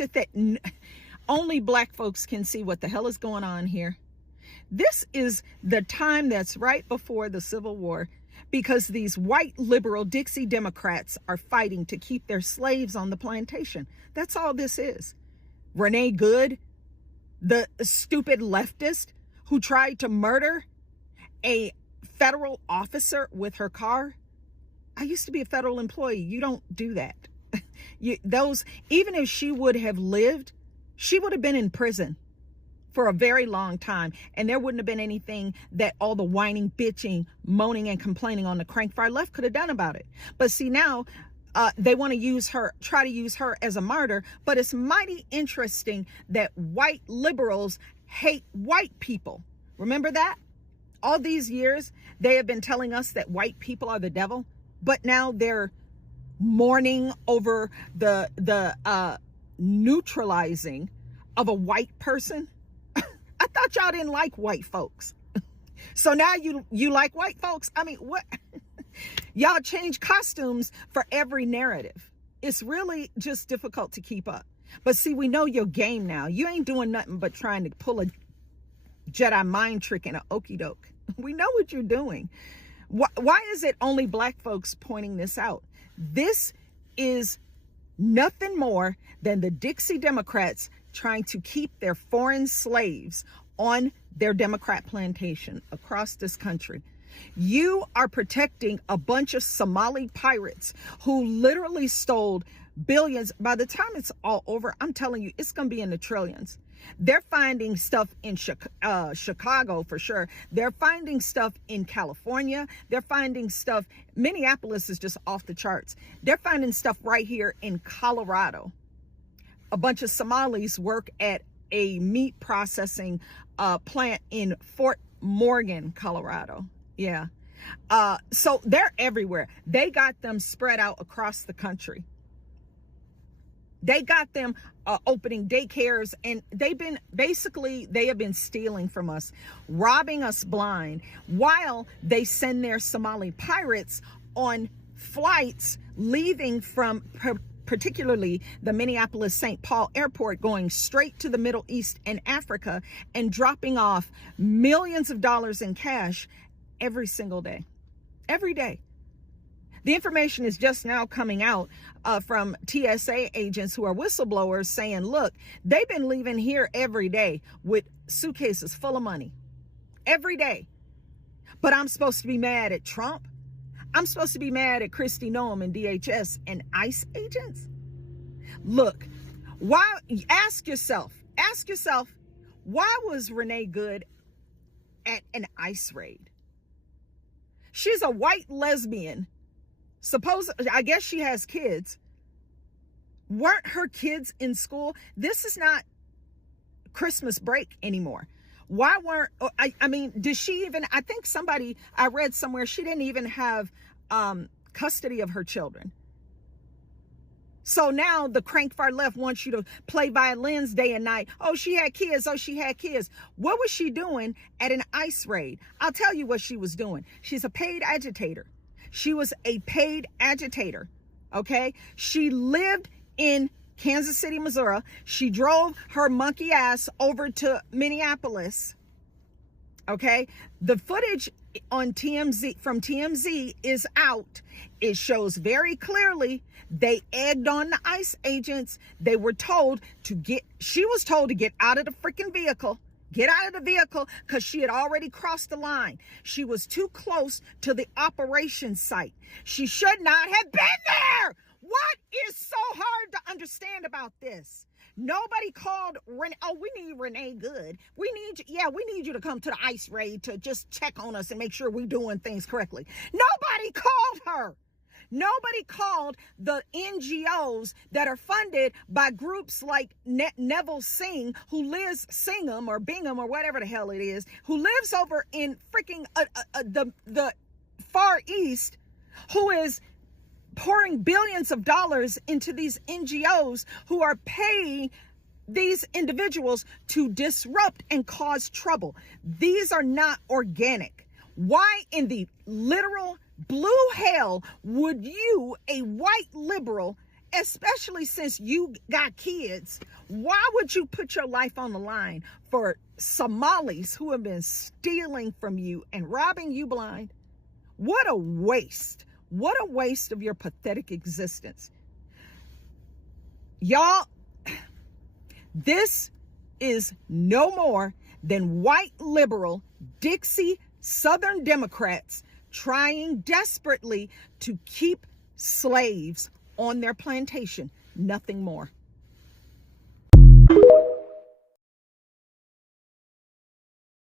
it that only black folks can see what the hell is going on here? This is the time that's right before the Civil War, because these white liberal Dixie Democrats are fighting to keep their slaves on the plantation. That's all this is. Renee Good, the stupid leftist who tried to murder a federal officer with her car. I used to be a federal employee. You don't do that. Even if she would have lived, she would have been in prison for a very long time, and there wouldn't have been anything that all the whining, bitching, moaning, and complaining on the crank far left could have done about it. But see, now they want to try to use her as a martyr. But it's mighty interesting that white liberals hate white people. Remember that? All these years, they have been telling us that white people are the devil, but now they're mourning over the neutralizing of a white person. I thought y'all didn't like white folks. So now you like white folks? I mean, what? Y'all change costumes for every narrative. It's really just difficult to keep up. But see, we know your game now. You ain't doing nothing but trying to pull a Jedi mind trick and an okie doke. We know what you're doing. Why is it only black folks pointing this out? This is nothing more than the Dixie Democrats trying to keep their foreign slaves on their Democrat plantation across this country. You are protecting a bunch of Somali pirates who literally stole billions. By the time it's all over, I'm telling you, it's going to be in the trillions. They're finding stuff in Chicago for sure. They're finding stuff in California. They're finding stuff. Minneapolis is just off the charts. They're finding stuff right here in Colorado. A bunch of Somalis work at a meat processing plant in Fort Morgan, Colorado. Yeah. So they're everywhere. They got them spread out across the country. They got them opening daycares, and they have been stealing from us, robbing us blind, while they send their Somali pirates on flights leaving from particularly the Minneapolis-St. Paul airport, going straight to the Middle East and Africa, and dropping off millions of dollars in cash every single day. Every day. The information is just now coming out from TSA agents who are whistleblowers saying, look, they've been leaving here every day with suitcases full of money. Every day. But I'm supposed to be mad at Trump? I'm supposed to be mad at Kristi Noem and DHS and ICE agents? Look, ask yourself, why was Renee Good at an ICE raid? She's a white lesbian. I guess she has kids. Weren't her kids in school? This is not Christmas break anymore. Why weren't, I mean, did she even, I think I read somewhere, she didn't even have custody of her children. So now the crank far left wants you to play violins day and night. Oh, she had kids. Oh, she had kids. What was she doing at an ICE raid? I'll tell you what she was doing. She's a paid agitator. She was a paid agitator, okay? She lived in Kansas City, Missouri. She drove her monkey ass over to Minneapolis, okay? The footage on from TMZ is out. It shows very clearly they egged on the ICE agents. She was told to get out of the freaking vehicle. Get out of the vehicle, because she had already crossed the line. She was too close to the operation site. She should not have been there. What is so hard to understand about this? Nobody called Renee. Oh, we need Renee Good. We need you to come to the ICE raid to just check on us and make sure we're doing things correctly. Nobody called her. Nobody called the NGOs that are funded by groups like Neville Singh, who lives Singham or Bingham or whatever the hell it is, who lives over in freaking the Far East, who is pouring billions of dollars into these NGOs who are paying these individuals to disrupt and cause trouble. These are not organic. Why in the literal blue hell would you, a white liberal, especially since you got kids, Why would you put your life on the line for Somalis who have been stealing from you and robbing you blind? What a waste. What a waste of your pathetic existence. Y'all, this is no more than white liberal Dixie Southern Democrats trying desperately to keep slaves on their plantation. Nothing more.